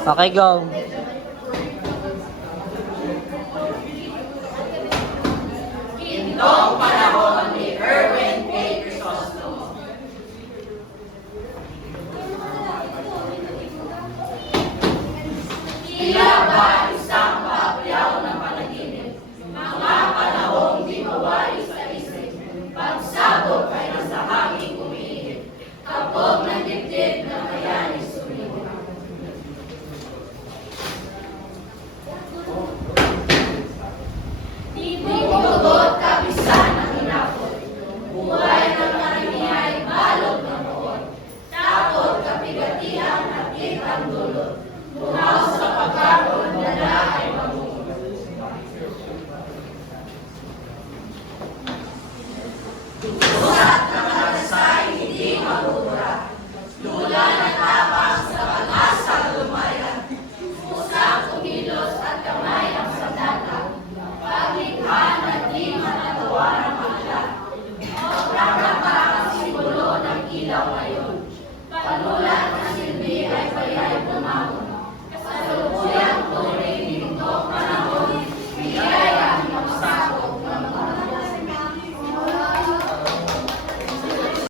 Okay, go. Noong panahon ni Erwin K. Crisostomo. Tila ba isang paapyaw ng panaginip, mga panahong di mawari sa isip, pagsabog ay nasa hangin umiihip, kabog ng dibdib na bayani sumilip. Bumugot kabisan ng hinapot, buhay ng marimiyay balog ng noon, takot kapigatihan at kitang dulot, bumaw sa pagkaroon dala ay mamungot. Usat na kalasay hindi mabubura, lula na tapang sa pag-asang lumayan, usang kumilos at kamay ang sandata, paglikha na di matatawa ng magla. Sobrang ang simbolo ng ilaw ngayon. Panulat na silbi ay payay bumahon. Kasalukuyan